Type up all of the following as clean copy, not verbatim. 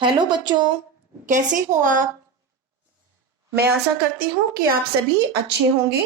Hello बच्चों, कैसे हो आप। मैं आशा करती हूँ कि आप सभी अच्छे होंगे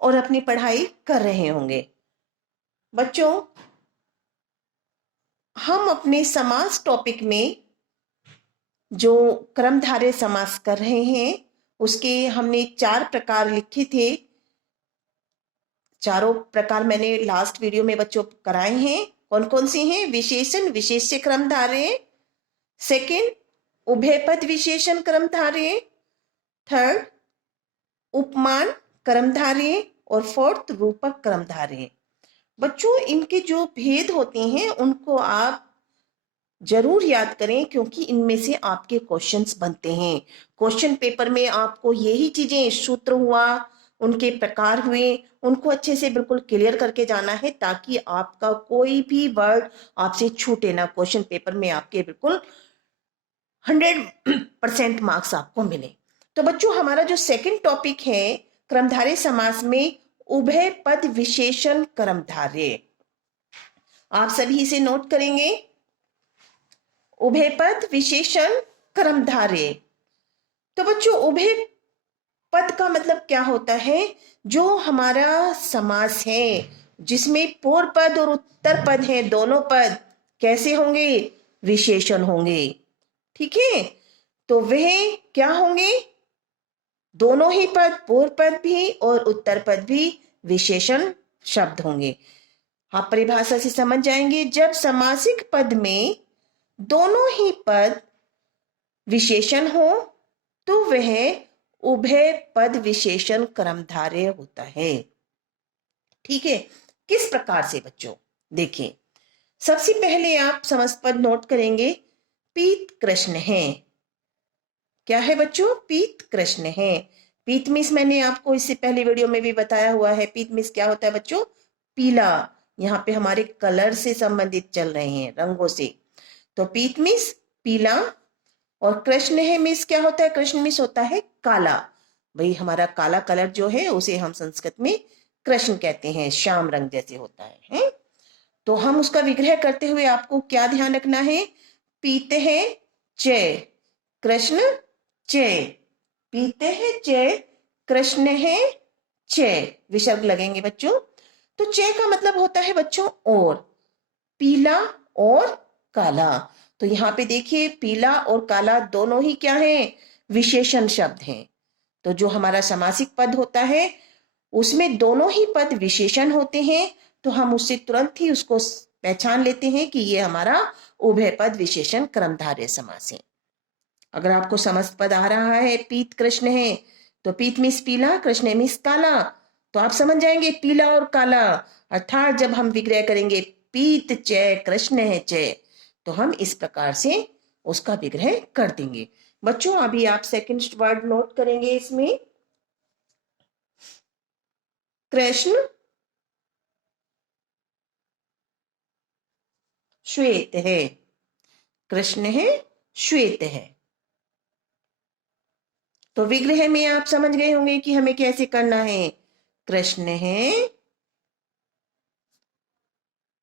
और अपनी पढ़ाई कर रहे होंगे। बच्चों, हम अपने समास टॉपिक में जो क्रमधारय समास कर रहे हैं उसके हमने 4 प्रकार लिखे थे। चारों प्रकार मैंने लास्ट वीडियो में बच्चों कराए हैं। कौन कौन से हैं? विशेषण विशेष्य क्रमधारय, सेकंड उभयपद विशेषण क्रमधारय, थर्ड उपमान कर्मधारय और फोर्थ रूपक कर्मधारय। बच्चों, इनके जो भेद होते हैं उनको आप जरूर याद करें, क्योंकि इनमें से आपके क्वेश्चंस बनते हैं। क्वेश्चन पेपर में आपको यही चीजें, सूत्र हुआ, उनके प्रकार हुए, उनको अच्छे से बिल्कुल क्लियर करके जाना है, ताकि आपका कोई भी वर्ड आपसे छूटे ना। क्वेश्चन पेपर में आपके बिल्कुल 100% मार्क्स आपको मिले। तो बच्चों, हमारा जो सेकंड टॉपिक है कर्मधारय समास में उभय पद विशेषण कर्मधारय, आप सभी इसे नोट करेंगे। उभय पद विशेषण कर्मधारय। तो बच्चों, उभय पद का मतलब क्या होता है? जो हमारा समास है जिसमें पूर्व पद और उत्तर पद है, दोनों पद कैसे होंगे? विशेषण होंगे। ठीक है, तो वह क्या होंगे? दोनों ही पद, पूर्व पद भी और उत्तर पद भी विशेषण शब्द होंगे। आप परिभाषा से समझ जाएंगे। जब समासिक पद में दोनों ही पद विशेषण हो तो वह उभय पद विशेषण कर्मधारय होता है। ठीक है, किस प्रकार से बच्चों? देखिए, सबसे पहले आप समस्त पद नोट करेंगे। पीत कृष्ण है। क्या है बच्चों? पीत कृष्ण है। पीत मिस मैंने आपको इससे पहले वीडियो में भी बताया हुआ है। पीत मिस क्या होता है बच्चों? पीला। यहाँ पे हमारे कलर से संबंधित चल रहे हैं, रंगों से। तो पीत मिस पीला, और कृष्ण है मिस क्या होता है? कृष्ण मिस होता है काला। भाई, हमारा काला कलर जो है उसे हम संस्कृत में कृष्ण कहते हैं, श्याम रंग जैसे होता है? तो हम उसका विग्रह करते हुए आपको क्या ध्यान रखना है? पीते हैं जय कृष्ण जय, पीते हैं जय कृष्ण है जय, विसर्ग लगेंगे बच्चों। तो जय का मतलब होता है बच्चों और, पीला और काला। तो यहाँ पे देखिए, पीला और काला दोनों ही क्या है? विशेषण शब्द हैं। तो जो हमारा समासिक पद होता है उसमें दोनों ही पद विशेषण होते हैं, तो हम उससे तुरंत ही उसको पहचान लेते हैं कि ये हमारा उभय पद विशेषण कर्मधारय समास है। अगर आपको समस्त पद आ रहा है, पीत कृष्ण है, तो पीत मिस पीला, कृष्ण मिस काला, तो आप समझ जाएंगे पीला और काला। अर्थात जब हम विग्रह करेंगे पीत जय कृष्ण है जय, तो हम इस प्रकार से उसका विग्रह कर देंगे। बच्चों, अभी आप सेकंड वर्ड नोट करेंगे। इसमें कृष्ण श्वेत है। कृष्ण है श्वेत है। तो विग्रह में आप समझ गए होंगे कि हमें कैसे करना है। कृष्ण है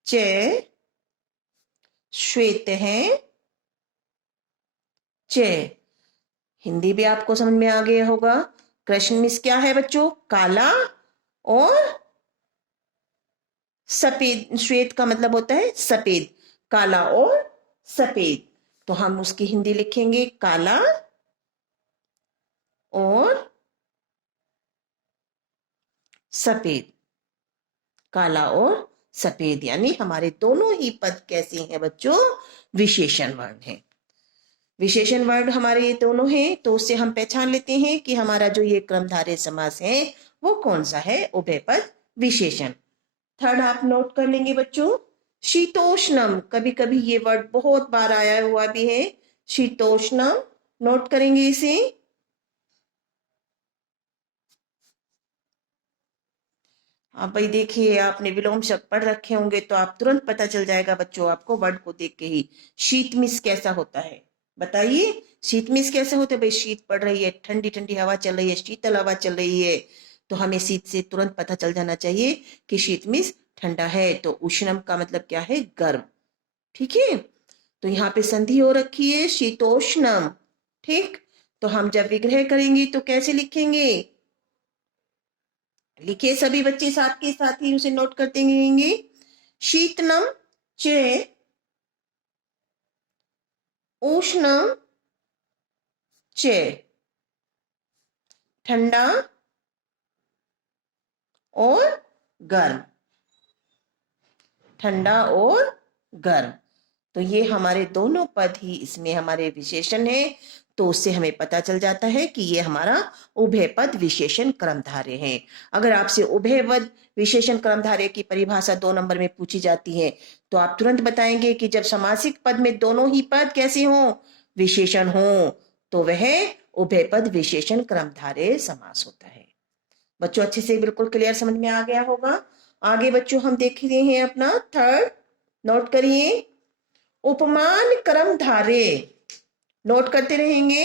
जय, श्वेत है जय। हिंदी भी आपको समझ में आ गया होगा। कृष्ण मिस क्या है बच्चों? काला और सफेद। श्वेत का मतलब होता है सफेद, काला और सफेद। तो हम उसकी हिंदी लिखेंगे काला और सफेद। काला और सफेद, यानी हमारे दोनों ही पद कैसे हैं बच्चों? विशेषण वर्ण हैं। विशेषण वर्ण हमारे ये दोनों हैं, तो उससे हम पहचान लेते हैं कि हमारा जो ये क्रमधारय समास है वो कौन सा है? उभय पद विशेषण। थर्ड आप नोट कर लेंगे बच्चों, शीतोष्णम। कभी कभी ये वर्ड बहुत बार आया हुआ भी है, शीतोष्णम। नोट करेंगे इसे। आप भाई देखिए, आपने विलोम शब्द पढ़ रखे होंगे तो आप तुरंत पता चल जाएगा बच्चों आपको वर्ड को देख के ही। शीत मिस कैसा होता है बताइए? शीत मिस कैसे होते हैं? भाई, शीत पड़ रही है, ठंडी ठंडी हवा चल रही है, शीतल हवा चल रही है, तो हमें शीत से तुरंत पता चल जाना चाहिए कि शीत मिस ठंडा है। तो उष्णम का मतलब क्या है? गर्म। ठीक है, तो यहाँ पे संधि हो रखी है शीतोष्णम। ठीक, तो हम जब विग्रह करेंगे तो कैसे लिखेंगे? लिखिए सभी बच्चे साथ के साथ ही उसे नोट करते रहेंगे। शीतनम च उष्णम च, ठंडा और गर्म, ठंडा और गर्म। तो ये हमारे दोनों पद ही इसमें हमारे विशेषण है, तो उससे हमें पता चल जाता है कि ये हमारा उभय पद विशेषण कर्मधारय है। अगर आपसे उभय पद विशेषण कर्मधारय की परिभाषा 2 नंबर में पूछी जाती है तो आप तुरंत बताएंगे कि जब समासिक पद में दोनों ही पद कैसे हों? विशेषण हो, तो वह उभय पद विशेषण कर्मधारय समास होता है। बच्चों अच्छे से बिल्कुल क्लियर समझ में आ गया होगा। आगे बच्चों हम देख रहे हैं अपना थर्ड, नोट करिए उपमान कर्मधारय, नोट करते रहेंगे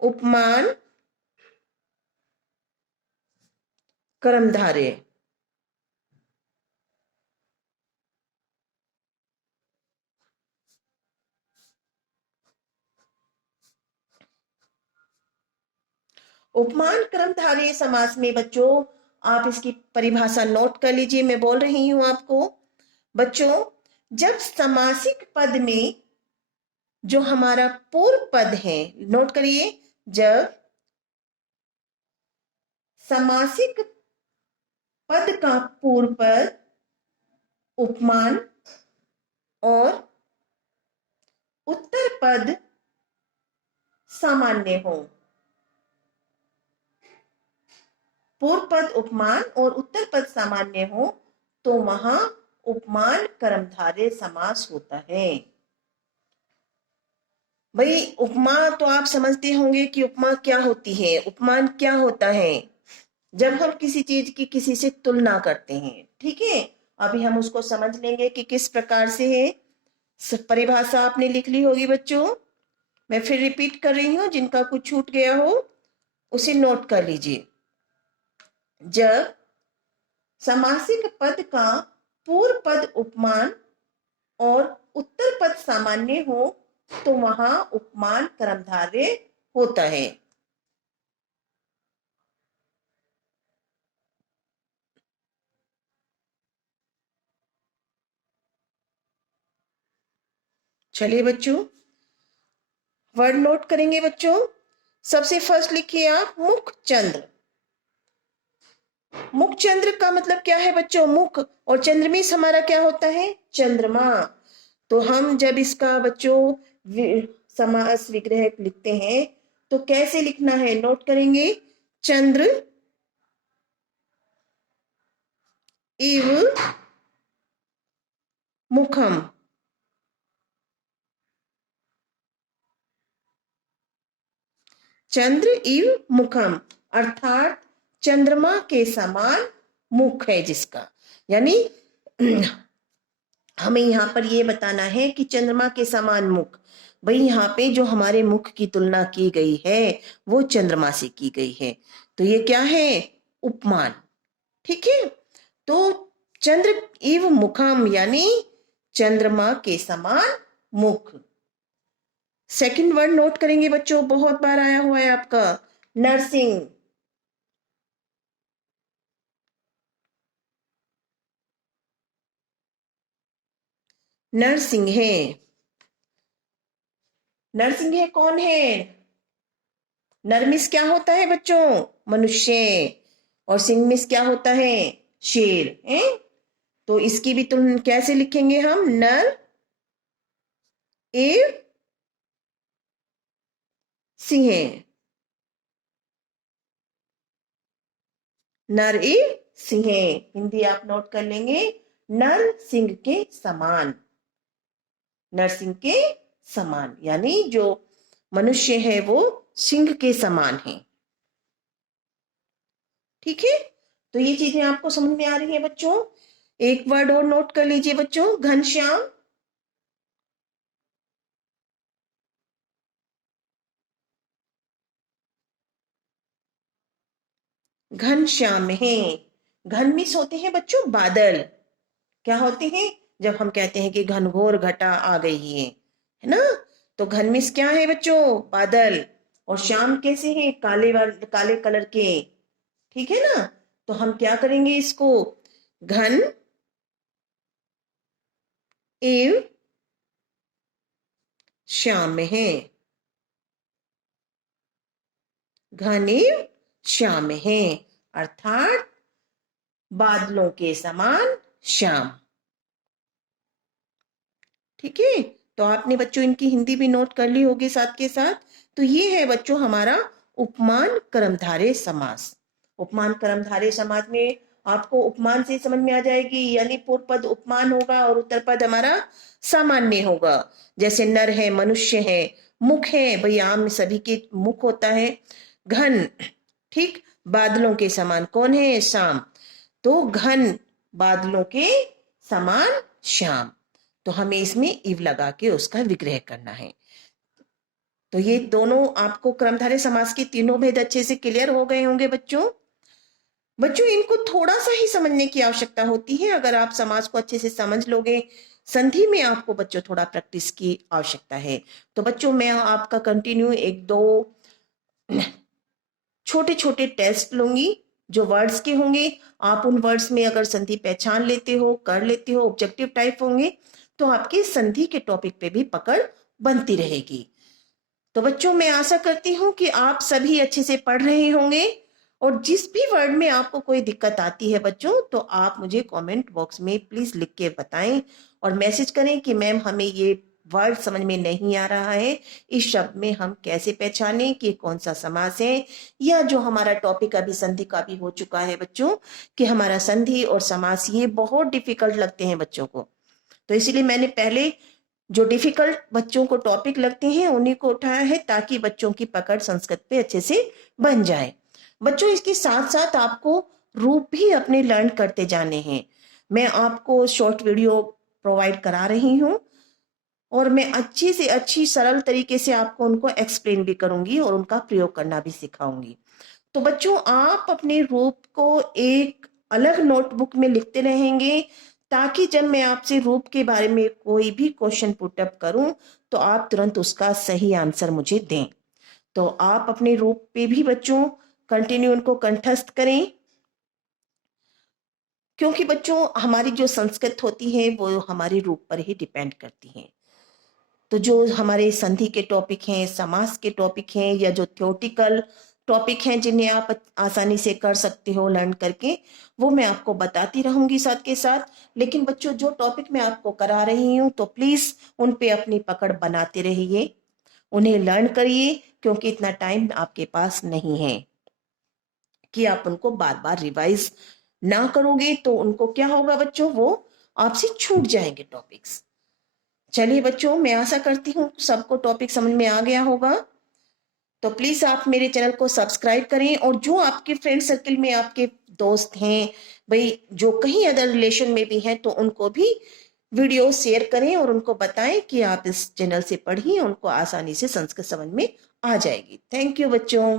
उपमान कर्मधारय। उपमान कर्मधारय समास में बच्चों आप इसकी परिभाषा नोट कर लीजिए, मैं बोल रही हूं आपको। बच्चों जब समासिक पद में जो हमारा पूर्व पद है, नोट करिए, जब समासिक पद का पूर्व पद उपमान और उत्तर पद सामान्य हो, पूर्व पद उपमान और उत्तर पद सामान्य हो, तो वहां उपमान कर्मधारय समास होता है। भाई उपमा तो आप समझते होंगे कि उपमा क्या होती है, उपमान क्या होता है? जब हम किसी चीज की किसी से तुलना करते हैं, ठीक है। अभी हम उसको समझ लेंगे कि किस प्रकार से है। परिभाषा आपने लिख ली होगी बच्चों, मैं फिर रिपीट कर रही हूं, जिनका कुछ छूट गया हो उसे नोट कर लीजिए। जब समासिक पद का पूर्व पद उपमान और उत्तर पद सामान्य हो, तो वहां उपमान कर्मधारय होता है। चलिए बच्चों वर्ड नोट करेंगे बच्चों। सबसे फर्स्ट लिखिए आप मुख चंद्र। मुख चंद्र का मतलब क्या है बच्चों? मुख और चंद्रमिस हमारा क्या होता है? चंद्रमा। तो हम जब इसका बच्चों समास विग्रह लिखते हैं तो कैसे लिखना है, नोट करेंगे। चंद्र इव मुखम, चंद्र इव मुखम अर्थात चंद्रमा के समान मुख है जिसका, यानी हमें यहाँ पर ये बताना है कि चंद्रमा के समान मुख। भाई यहाँ पे जो हमारे मुख की तुलना की गई है वो चंद्रमा से की गई है, तो ये क्या है? उपमान। ठीक है, तो चंद्र इव मुखम यानी चंद्रमा के समान मुख। सेकंड वर्ड नोट करेंगे बच्चों, बहुत बार आया हुआ है आपका, नरसिंह। नरसिंह, नरसिंह कौन है? नरमिस क्या होता है बच्चों? मनुष्य। और सिंहमिस क्या होता है? शेर है। तो इसकी भी तुम कैसे लिखेंगे हम? नर एव सिंह, नर एव सिंह। हिंदी आप नोट कर लेंगे, नर सिंह के समान, नरसिंह के समान यानी जो मनुष्य है वो सिंह के समान है। ठीक है, तो ये चीजें आपको समझ में आ रही है बच्चों। एक वर्ड और नोट कर लीजिए बच्चों, घनश्याम। घनश्याम है, घन मिस होते हैं बच्चों बादल, क्या होते हैं? जब हम कहते हैं कि घनघोर घटा आ गई है ना। तो घन में क्या है बच्चों, बादल, और श्याम कैसे हैं, काले कलर के, ठीक है ना। तो हम क्या करेंगे, इसको घन एवं श्याम में है, घन एवं श्याम में है, अर्थात बादलों के समान श्याम। ठीक है, तो आपने बच्चों इनकी हिंदी भी नोट कर ली होगी साथ के साथ। तो ये है बच्चों हमारा उपमान कर्मधारय समास। उपमान कर्मधारय समास में आपको उपमान से समझ में आ जाएगी, यानी पूर्व पद उपमान होगा और उत्तर पद हमारा सामान्य होगा। जैसे नर है, मनुष्य है, मुख है, भाई आम सभी के मुख होता है, घन, ठीक, बादलों के समान कौन है, शाम, तो घन बादलों के समान श्याम। तो हमें इसमें इव लगा के उसका विग्रह करना है। तो ये दोनों आपको क्रमधारय समास के तीनों भेद अच्छे से क्लियर हो गए होंगे बच्चों। बच्चों इनको थोड़ा सा ही समझने की आवश्यकता होती है। अगर आप समास को अच्छे से समझ लोगे, संधि में आपको बच्चों थोड़ा प्रैक्टिस की आवश्यकता है। तो बच्चों मैं आपका कंटिन्यू एक दो छोटे छोटे टेस्ट लूंगी जो वर्ड्स के होंगे। आप उन वर्ड्स में अगर संधि पहचान लेते हो, कर लेते हो, ऑब्जेक्टिव टाइप होंगे, तो आपकी संधि के टॉपिक पे भी पकड़ बनती रहेगी। तो बच्चों मैं आशा करती हूँ कि आप सभी अच्छे से पढ़ रहे होंगे, और जिस भी वर्ड में आपको कोई दिक्कत आती है बच्चों, तो आप मुझे कमेंट बॉक्स में प्लीज लिख के बताएं और मैसेज करें कि मैम हमें ये वर्ड समझ में नहीं आ रहा है, इस शब्द में हम कैसे पहचानें कि कौन सा समास है। या जो हमारा टॉपिक अभी संधि का भी हो चुका है बच्चों, कि हमारा संधि और समास ये बहुत डिफिकल्ट लगते हैं बच्चों को, तो इसीलिए मैंने पहले जो डिफिकल्ट बच्चों को टॉपिक लगते हैं उन्हीं को उठाया है, ताकि बच्चों की पकड़ संस्कृत पे अच्छे से बन जाए। बच्चों इसके साथ साथ आपको रूप भी अपने लर्न करते जाने हैं। मैं आपको शॉर्ट वीडियो प्रोवाइड करा रही हूँ, और मैं अच्छी से अच्छी सरल तरीके से आपको उनको एक्सप्लेन भी करूंगी और उनका प्रयोग करना भी सिखाऊंगी। तो बच्चों आप अपने रूप को एक अलग नोटबुक में लिखते रहेंगे, ताकि जब मैं आपसे रूप के बारे में कोई भी क्वेश्चन पुटअप करूं तो आप तुरंत उसका सही आंसर मुझे दें। तो आप अपने रूप पे भी बच्चों कंटिन्यू उनको कंठस्थ करें, क्योंकि बच्चों हमारी जो संस्कृत होती है वो हमारे रूप पर ही डिपेंड करती है। तो जो हमारे संधि के टॉपिक हैं, समास के टॉपिक हैं, या जो थ्योरेटिकल टॉपिक हैं जिन्हें आप आसानी से कर सकते हो लर्न करके, वो मैं आपको बताती रहूंगी साथ के साथ। लेकिन बच्चों जो टॉपिक मैं आपको करा रही हूँ, तो प्लीज उन पे अपनी पकड़ बनाते रहिए, उन्हें लर्न करिए, क्योंकि इतना टाइम आपके पास नहीं है कि आप उनको बार बार रिवाइज ना करोगे तो उनको क्या होगा बच्चों, वो आपसे छूट जाएंगे टॉपिक्स। चलिए बच्चों मैं आशा करती हूँ सबको टॉपिक समझ में आ गया होगा। तो प्लीज आप मेरे चैनल को सब्सक्राइब करें, और जो आपके फ्रेंड सर्कल में आपके दोस्त हैं भाई, जो कहीं अदर रिलेशन में भी हैं, तो उनको भी वीडियो शेयर करें और उनको बताएं कि आप इस चैनल से पढ़िए, उनको आसानी से संस्कृत समझ में आ जाएगी। थैंक यू बच्चों।